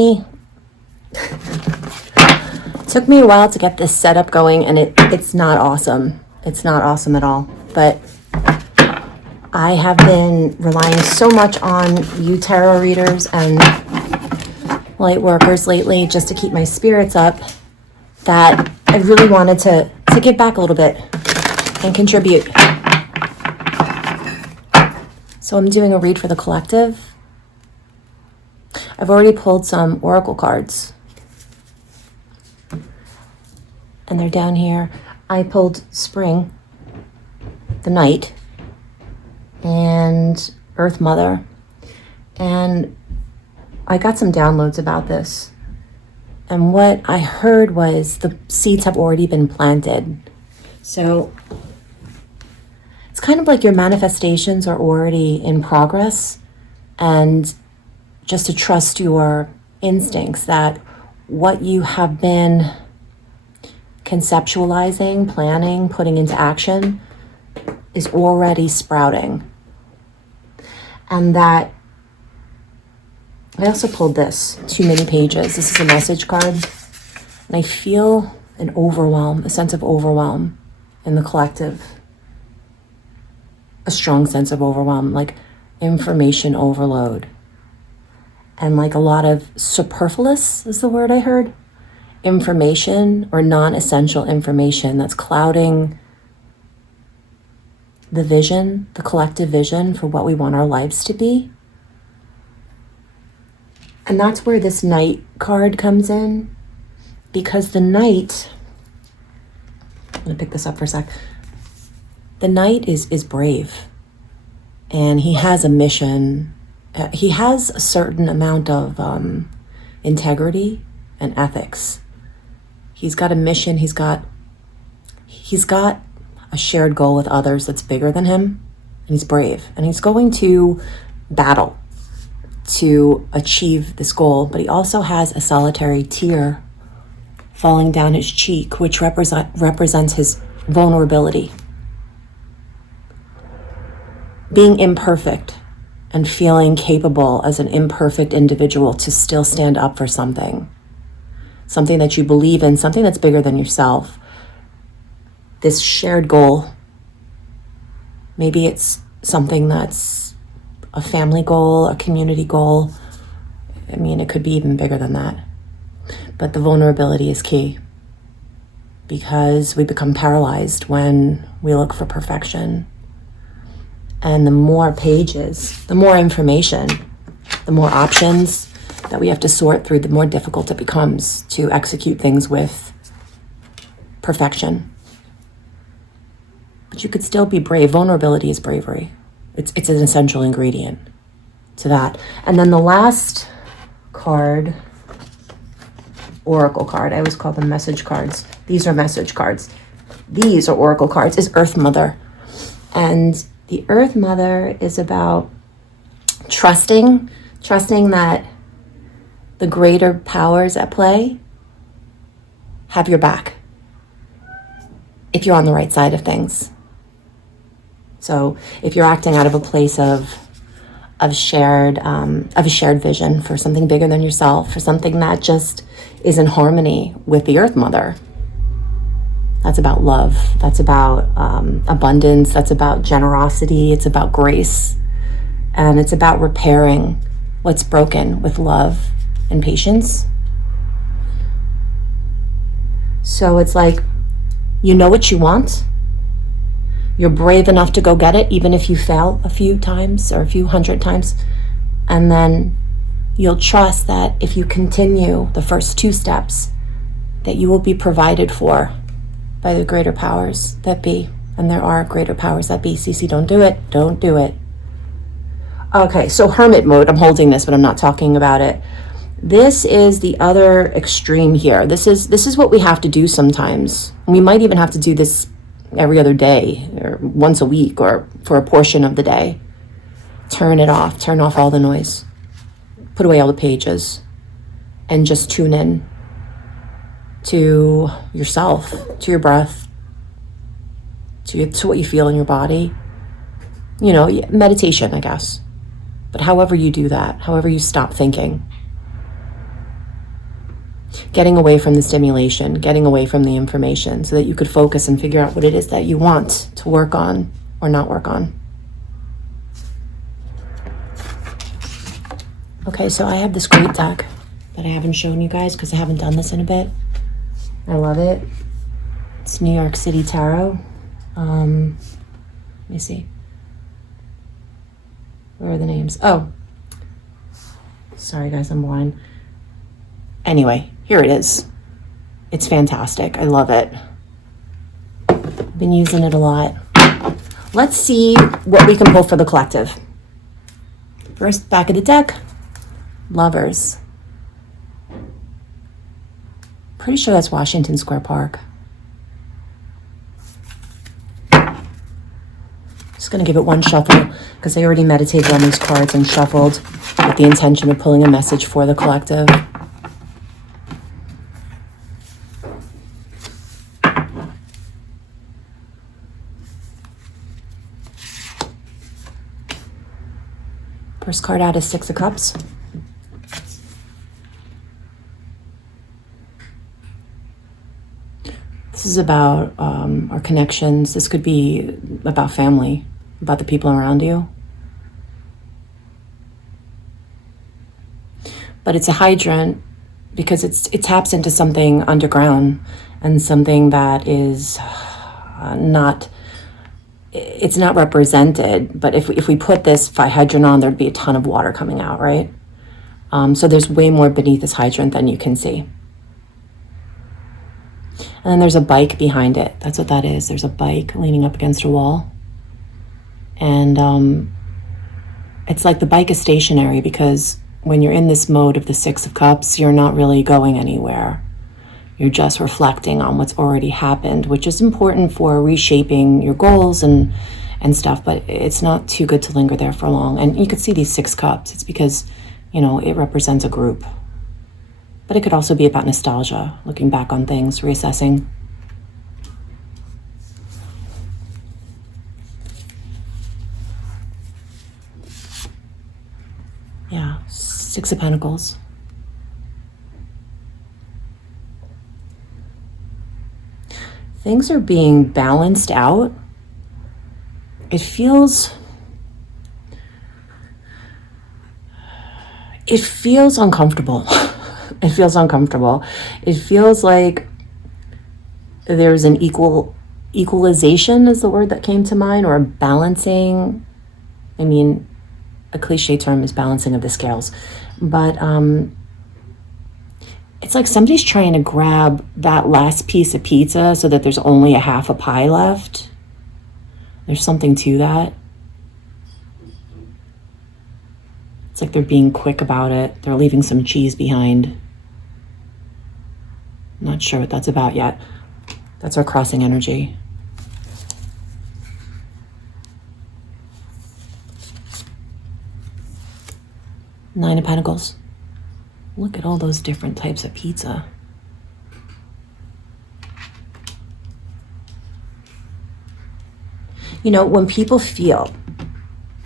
It took me a while to get this setup going, and it's not awesome. It's not awesome at all. But I have been relying so much on you tarot readers and light workers lately just to keep my spirits up that I really wanted to give back a little bit and contribute. So I'm doing a read for the collective. I've already pulled some oracle cards, and they're down here. I pulled Spring, the Knight, and Earth Mother, and I got some downloads about this. And what I heard was the seeds have already been planted. So it's kind of like your manifestations are already in progress, and just to trust your instincts that what you have been conceptualizing, planning, putting into action is already sprouting. And that I also pulled this, too many pages. This is a message card. And I feel an overwhelm, a sense of overwhelm in the collective. A strong sense of overwhelm, like information overload. And like a lot of superfluous is the word I heard. Information or non-essential information that's clouding the vision, the collective vision for what we want our lives to be. And that's where this Knight card comes in, because the Knight, I'm gonna pick this up for a sec. The Knight is brave, and he has a mission. He has a certain amount of integrity and ethics. He's got a mission. He's got a shared goal with others that's bigger than him, and he's brave, and he's going to battle to achieve this goal. But he also has a solitary tear falling down his cheek, which represents his vulnerability, being imperfect and feeling capable as an imperfect individual to still stand up for something that you believe in, something that's bigger than yourself. This shared goal. Maybe it's something that's a family goal, a community goal. I mean, it could be even bigger than that. But the vulnerability is key, because we become paralyzed when we look for perfection. And the more pages, the more information, the more options that we have to sort through, the more difficult it becomes to execute things with perfection. But you could still be brave. Vulnerability is bravery. It's an essential ingredient to that. And then the last card, oracle card, I always call them message cards. These are message cards. These are oracle cards, is Earth Mother. And the Earth Mother is about trusting that the greater powers at play have your back if you're on the right side of things. So if you're acting out of a place of a shared vision for something bigger than yourself, for something that just is in harmony with the Earth Mother. That's about love. That's about abundance. That's about generosity. It's about grace. And it's about repairing what's broken with love and patience. So it's like, you know what you want. You're brave enough to go get it, even if you fail a few times or a few hundred times. And then you'll trust that if you continue the first two steps, that you will be provided for by the greater powers that be. And there are greater powers that be. Cece, don't do it. Don't do it. Okay, so hermit mode. I'm holding this, but I'm not talking about it. This is the other extreme here. This is what we have to do sometimes. We might even have to do this every other day or once a week or for a portion of the day. Turn it off. Turn off all the noise. Put away all the pages and just tune in to yourself, to your breath, to what you feel in your body. You know, meditation, I guess. But however you do that, however you stop thinking, Getting away from the stimulation, getting away from the information so that you could focus and figure out what it is that you want to work on or not work on. Okay, so I have this great deck that I haven't shown you guys because I haven't done this in a bit. I love it. It's New York City Tarot. Let me see. Where are the names? Oh, sorry guys, I'm blind. Anyway, here it is. It's fantastic. I love it. I've been using it a lot. Let's see what we can pull for the collective. First, back of the deck, Lovers. Pretty sure that's Washington Square Park. Just gonna give it one shuffle because I already meditated on these cards and shuffled with the intention of pulling a message for the collective. First card out is Six of Cups. This is about our connections. This could be about family, about the people around you. But it's a hydrant because it taps into something underground and something that is it's not represented. But if we put this hydrant on, there'd be a ton of water coming out, right? So there's way more beneath this hydrant than you can see. And then there's a bike behind it. That's what that is. There's a bike leaning up against a wall. And it's like the bike is stationary because when you're in this mode of the Six of Cups, you're not really going anywhere. You're just reflecting on what's already happened, which is important for reshaping your goals and stuff, but it's not too good to linger there for long. And you could see these Six Cups. It's because, it represents a group. But it could also be about nostalgia, looking back on things, reassessing. Yeah, Six of Pentacles. Things are being balanced out. It feels uncomfortable. It feels uncomfortable. It feels like there's an equalization is the word that came to mind, or a balancing. I mean, a cliche term is balancing of the scales. But it's like somebody's trying to grab that last piece of pizza so that there's only a half a pie left. There's something to that. It's like they're being quick about it. They're leaving some cheese behind. Not sure what that's about yet. That's our crossing energy. Nine of Pentacles. Look at all those different types of pizza. When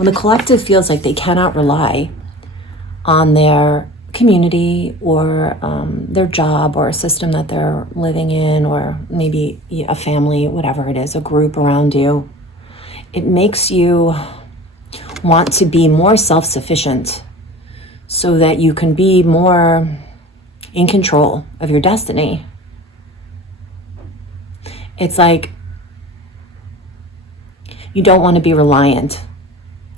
the collective feels like they cannot rely on their community or their job or a system that they're living in, or maybe a family, whatever it is, a group around you, it makes you want to be more self-sufficient so that you can be more in control of your destiny. It's like you don't want to be reliant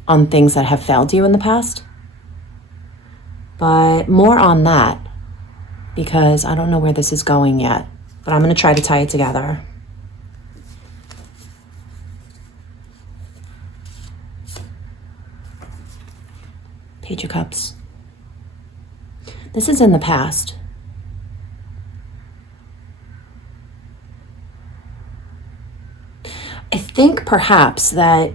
on things that have failed you in the past. But more on that, because I don't know where this is going yet, but I'm going to try to tie it together. Page of Cups. This is in the past. I think perhaps that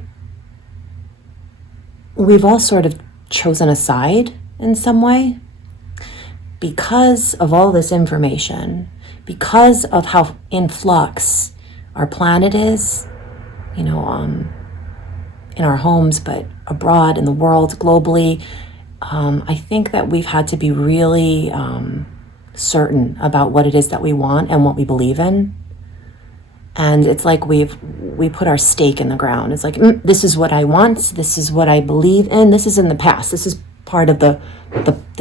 we've all sort of chosen a side in some way because of all this information, because of how in flux our planet is, in our homes, but abroad in the world, globally. I think that we've had to be really certain about what it is that we want and what we believe in. And it's like we put our stake in the ground. It's like, this is what I want. This is what I believe in. This is in the past. This is part of the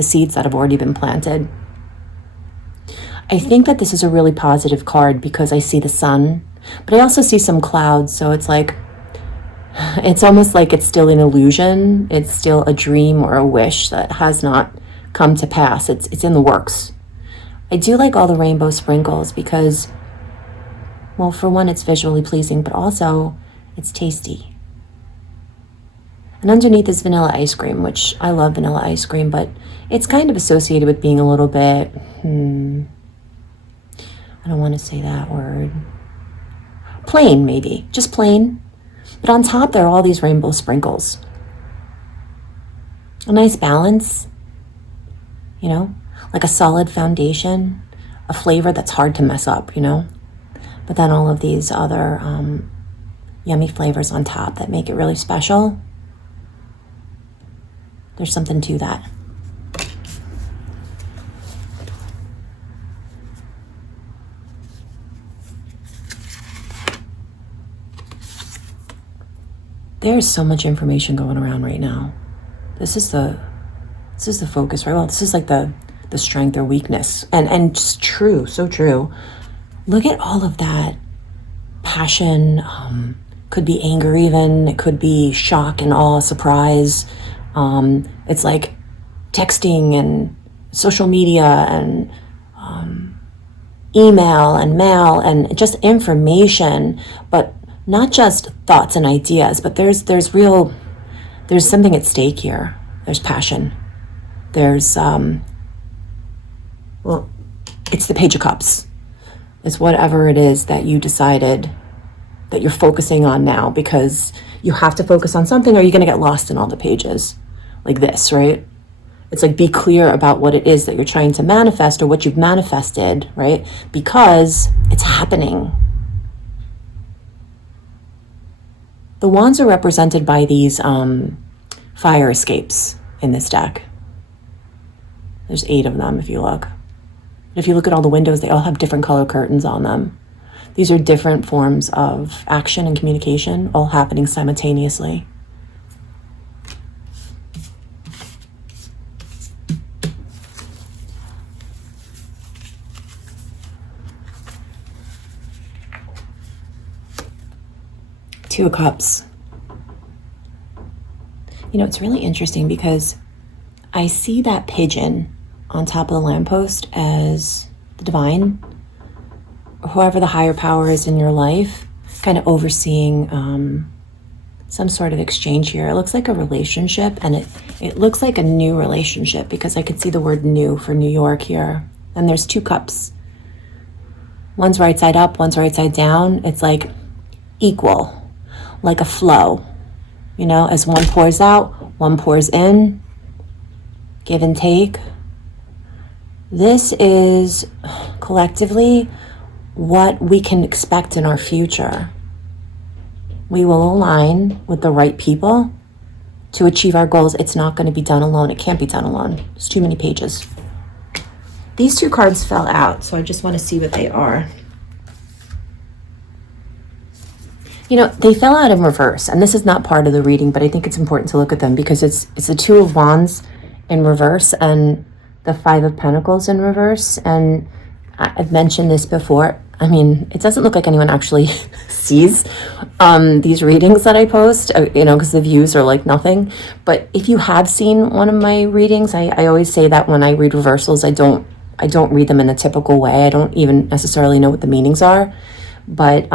seeds that have already been planted. I think that this is a really positive card because I see the sun, but I also see some clouds. So it's like, it's almost like it's still an illusion. It's still a dream or a wish that has not come to pass. It's in the works. I do like all the rainbow sprinkles because, well, for one, it's visually pleasing, but also it's tasty. And underneath is vanilla ice cream, which I love vanilla ice cream, but it's kind of associated with being a little bit, I don't want to say that word. Plain, maybe. Just plain. But on top, there are all these rainbow sprinkles. A nice balance, you know, like a solid foundation, a flavor that's hard to mess up, you know. But then all of these other yummy flavors on top that make it really special. There's something to that. There's so much information going around right now. This is the focus, right? Well, this is like the strength or weakness. And just true, so true. Look at all of that passion, could be anger even, it could be shock and awe, surprise. It's like texting and social media and email and mail and just information, but not just thoughts and ideas, but there's something at stake here. There's passion. There's, well, it's the Page of Cups. It's whatever it is that you decided that you're focusing on now, because you have to focus on something or you're going to get lost in all the pages like this, right? It's like, be clear about what it is that you're trying to manifest or what you've manifested, right? Because it's happening. The wands are represented by these fire escapes in this deck. There's 8 of them if you look. If you look at all the windows, they all have different color curtains on them. These are different forms of action and communication, all happening simultaneously. Two of Cups. You know, it's really interesting because I see that pigeon on top of the lamppost as the divine, whoever the higher power is in your life, kind of overseeing some sort of exchange here. It looks like a relationship, and it looks like a new relationship because I could see the word new for New York here. And there's 2 cups. One's right side up, one's right side down. It's like equal, like a flow, you know, as one pours out, one pours in, give and take. This is collectively what we can expect in our future. We will align with the right people to achieve our goals. It's not going to be done alone. It can't be done alone. It's too many pages. These 2 cards fell out, so I just want to see what they are. You know, they fell out in reverse, and this is not part of the reading, but I think it's important to look at them because it's the 2 of Wands in reverse and the 5 of Pentacles in reverse. And I've mentioned this before. I mean, it doesn't look like anyone actually sees these readings that I post, you know, because the views are like nothing. But if you have seen one of my readings, I always say that when I read reversals, I don't read them in a typical way. I don't even necessarily know what the meanings are. But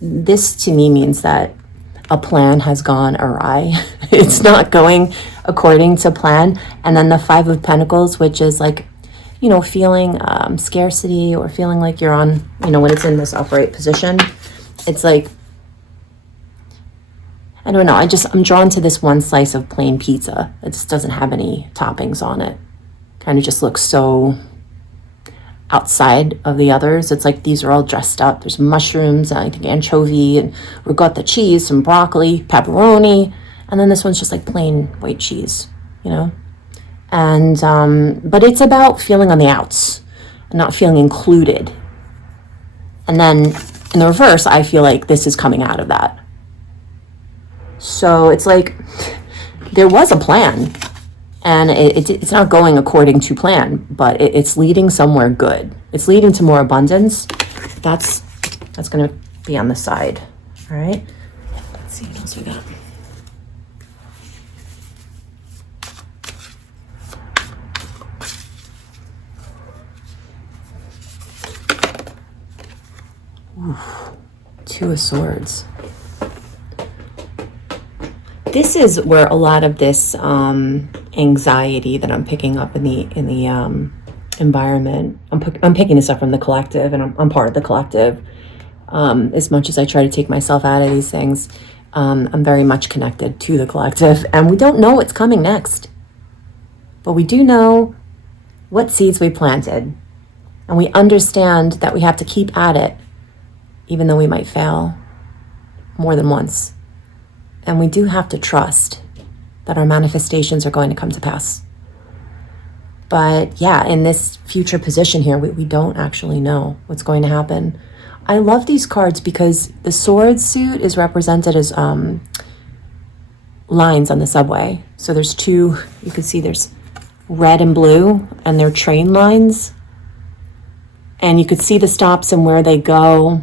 this to me means that a plan has gone awry. It's not going according to plan. And then the 5 of Pentacles, which is like, you know, feeling scarcity or feeling like you're on, you know, when it's in this upright position, it's like, I don't know, I'm drawn to this one slice of plain pizza. It just doesn't have any toppings on it. Kind of just looks so outside of the others. It's like these are all dressed up. There's mushrooms, and I think anchovy and ricotta cheese, some broccoli, pepperoni, and then this one's just like plain white cheese, you know? And but it's about feeling on the outs. and not feeling included. And then in the reverse, I feel like this is coming out of that. So it's like there was a plan, and it's not going according to plan, but it's leading somewhere good. It's leading to more abundance. That's going to be on the side. All right. Let's see what else we got. Oof. Two of Swords. This is where a lot of this anxiety that I'm picking up in the environment. I'm picking this up from the collective, and I'm part of the collective. As much as I try to take myself out of these things, I'm very much connected to the collective, and we don't know what's coming next, but we do know what seeds we planted, and we understand that we have to keep at it, even though we might fail more than once. And we do have to trust that our manifestations are going to come to pass. But yeah, in this future position here, we don't actually know what's going to happen. I love these cards because the sword suit is represented as lines on the subway. So there's two, you can see there's red and blue, and they're train lines. And you could see the stops and where they go.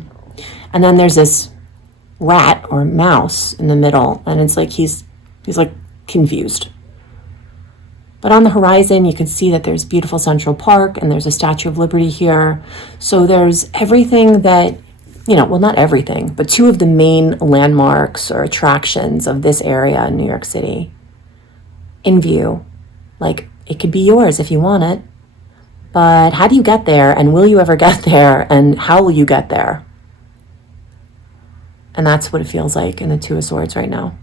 And then there's this rat or mouse in the middle, and it's like he's like confused. But on the horizon, you can see that there's beautiful Central Park, and there's a Statue of Liberty here. So there's everything that, well, not everything, but two of the main landmarks or attractions of this area in New York City in view. Like, it could be yours if you want it, but how do you get there, and will you ever get there, and how will you get there? And that's what it feels like in the Two of Swords right now.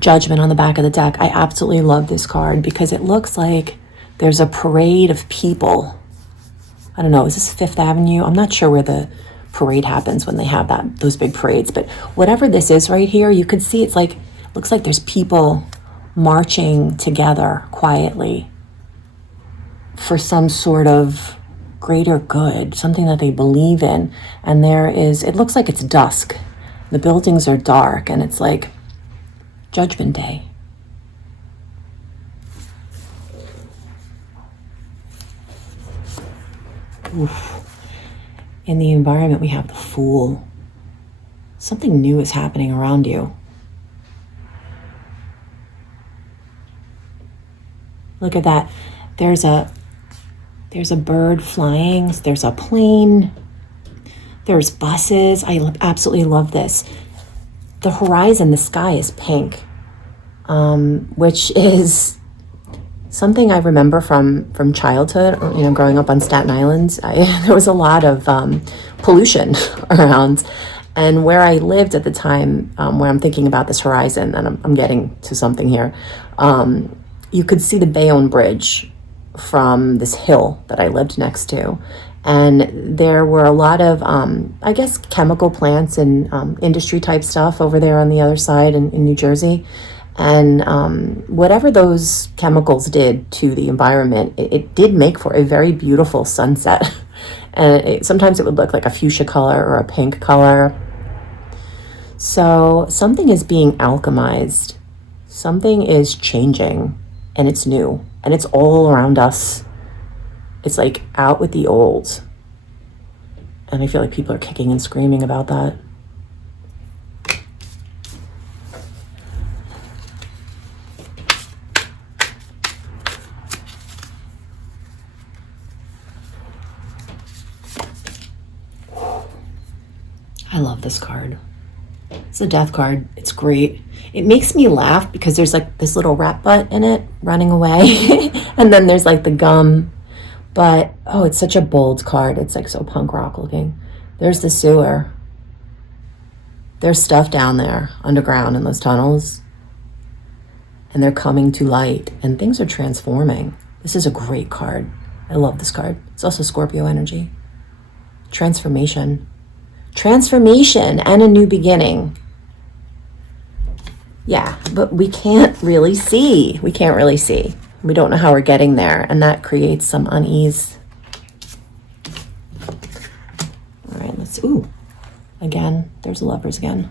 Judgment on the back of the deck. I absolutely love this card because it looks like there's a parade of people. I don't know, is this Fifth Avenue? I'm not sure where the parade happens when they have those big parades, but whatever this is right here, you can see looks like there's people marching together quietly for some sort of greater good, something that they believe in. And it looks like it's dusk. The buildings are dark, and it's like Judgment Day. Oof. In the environment, we have the Fool. Something new is happening around you. Look at that. There's a bird flying. There's a plane. There's buses. I absolutely love this. The horizon, the sky is pink, which is something I remember from childhood. Growing up on Staten Island, there was a lot of pollution around. And where I lived at the time, when I'm thinking about this horizon, and I'm getting to something here, you could see the Bayonne Bridge from this hill that I lived next to. And there were a lot of, chemical plants and industry type stuff over there on the other side in New Jersey. And whatever those chemicals did to the environment, it did make for a very beautiful sunset. And sometimes it would look like a fuchsia color or a pink color. So something is being alchemized. Something is changing, and it's new, and it's all around us. It's like out with the old. And I feel like people are kicking and screaming about that. I love this card. It's a death card. It's great. It makes me laugh because there's like this little rat butt in it running away. And then there's like the gum. But, it's such a bold card. It's like so punk rock looking. There's the sewer. There's stuff down there underground in those tunnels. And they're coming to light. And things are transforming. This is a great card. I love this card. It's also Scorpio energy. Transformation. Transformation and a new beginning. Yeah, but we can't really see. We don't know how we're getting there, and that creates some unease. All right, let's, ooh, again, there's the Lovers again.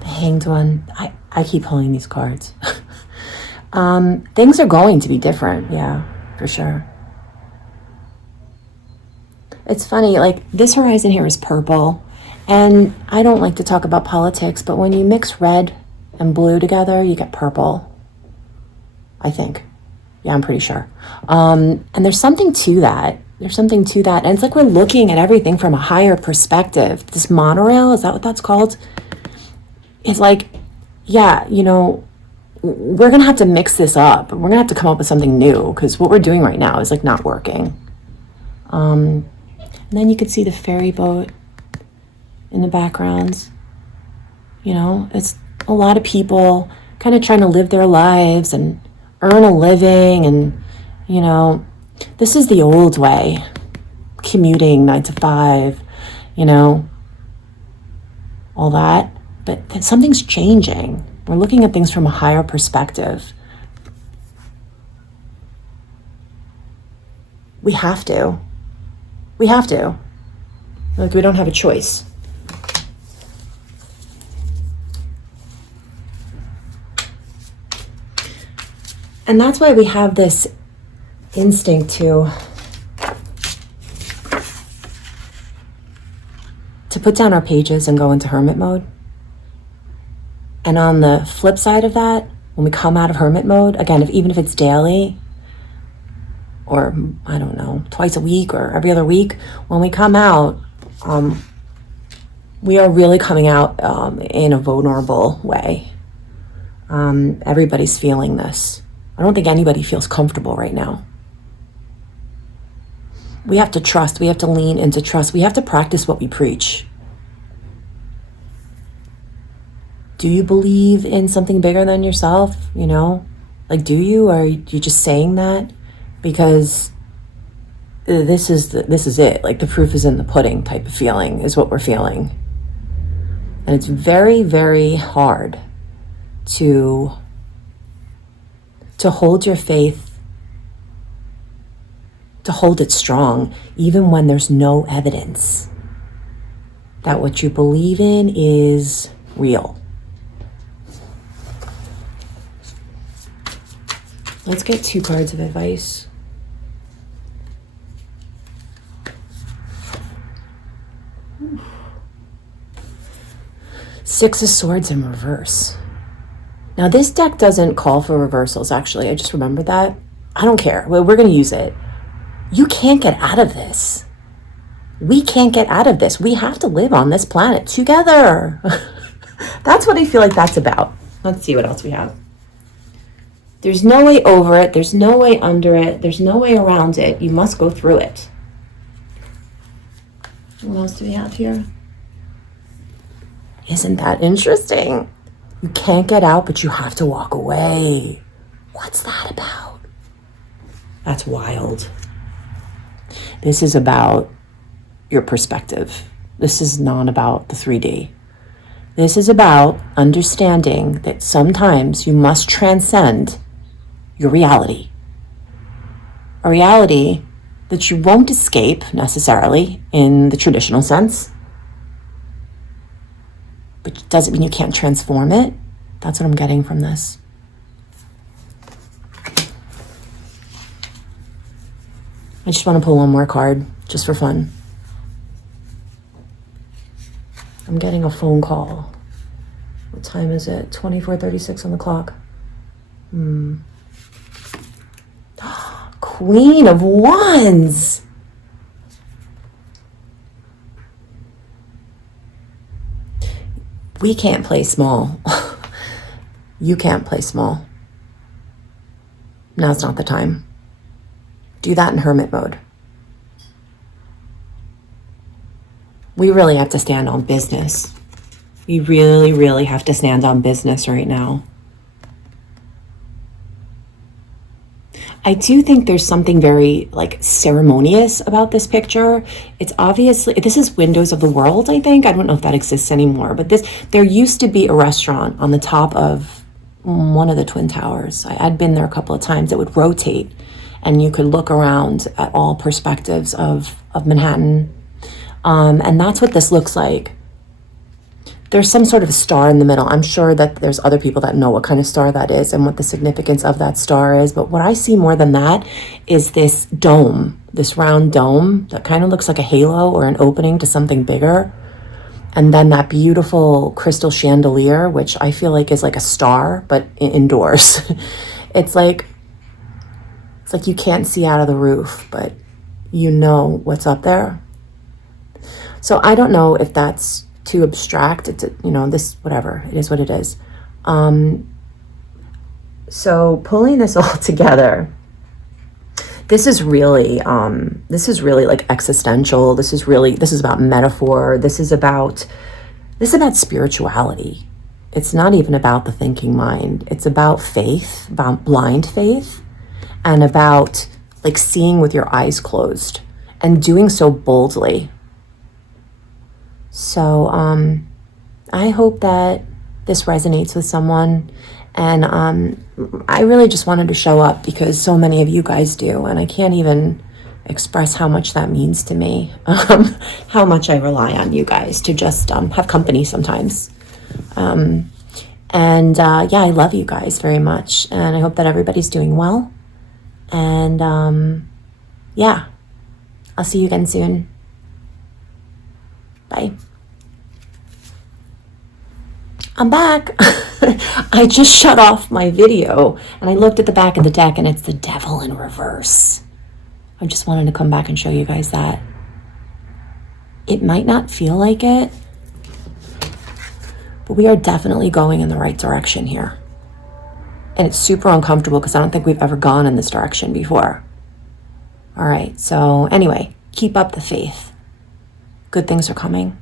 The Hanged One. I keep pulling these cards. Things are going to be different, yeah, for sure. It's funny, like this horizon here is purple, and I don't like to talk about politics, but when you mix red and blue together, you get purple, I think. Yeah, I'm pretty sure. And there's something to that. There's something to that. And it's like we're looking at everything from a higher perspective. This monorail, is that what that's called? It's like, yeah, you know, we're going to have to mix this up. We're going to have to come up with something new because what we're doing right now is like not working. And then you could see the ferry boat in the background. You know, it's a lot of people kind of trying to live their lives and earn a living. And, you know, this is the old way, commuting 9 to 5, you know, all that. But something's changing. We're looking at things from a higher perspective. We have to. We have to. Like, we don't have a choice. And that's why we have this instinct to put down our pages and go into hermit mode. And on the flip side of that, when we come out of hermit mode, again, even if it's daily, or I don't know, twice a week or every other week, when we come out, we are really coming out in a vulnerable way. Everybody's feeling this. I don't think anybody feels comfortable right now. We have to trust. We have to lean into trust. We have to practice what we preach. Do you believe in something bigger than yourself? You know, like, do you, or are you just saying that because this is it? Like, the proof is in the pudding type of feeling is what we're feeling. And it's very, very hard to hold your faith, to hold it strong, even when there's no evidence that what you believe in is real. Let's get 2 cards of advice. Six of Swords in reverse. Now, this deck doesn't call for reversals, actually. I just remembered that. I don't care. We're going to use it. You can't get out of this. We can't get out of this. We have to live on this planet together. That's what I feel like that's about. Let's see what else we have. There's no way over it. There's no way under it. There's no way around it. You must go through it. What else do we have here? Isn't that interesting? You can't get out, but you have to walk away. What's that about? That's wild. This is about your perspective. This is not about the 3D. This is about understanding that sometimes you must transcend your reality. A reality that you won't escape necessarily in the traditional sense, but it doesn't mean you can't transform it. That's what I'm getting from this. I just want to pull one more card just for fun. I'm getting a phone call. What time is it? 24:36 on the clock. Queen of Wands. We can't play small. You can't play small. Now's not the time. Do that in hermit mode. We really have to stand on business. We really, really have to stand on business right now. I do think there's something very like ceremonious about this picture. It's obviously, this is Windows of the World, I think. I don't know if that exists anymore, but there used to be a restaurant on the top of one of the Twin Towers. I'd been there a couple of times. It would rotate and you could look around at all perspectives of Manhattan. And that's what this looks like. There's some sort of star in the middle. I'm sure that there's other people that know what kind of star that is and what the significance of that star is. But what I see more than that is this dome, this round dome that kind of looks like a halo or an opening to something bigger. And then that beautiful crystal chandelier, which I feel like is like a star, but indoors. It's like you can't see out of the roof, but you know what's up there. So I don't know if that's too abstract. It's, this, whatever, it is what it is. So pulling this all together, this is really like existential. This is about metaphor. This is about spirituality. It's not even about the thinking mind. It's about faith, about blind faith, and about like seeing with your eyes closed and doing so boldly. So I hope that this resonates with someone. And I really just wanted to show up because so many of you guys do. And I can't even express how much that means to me, how much I rely on you guys to just have company sometimes. Yeah, I love you guys very much. And I hope that everybody's doing well. And yeah, I'll see you again soon. Bye. I'm back. I just shut off my video and I looked at the back of the deck and it's the devil in reverse. I just wanted to come back and show you guys that. It might not feel like it, but we are definitely going in the right direction here. And it's super uncomfortable because I don't think we've ever gone in this direction before. All right, so anyway, keep up the faith. Good things are coming.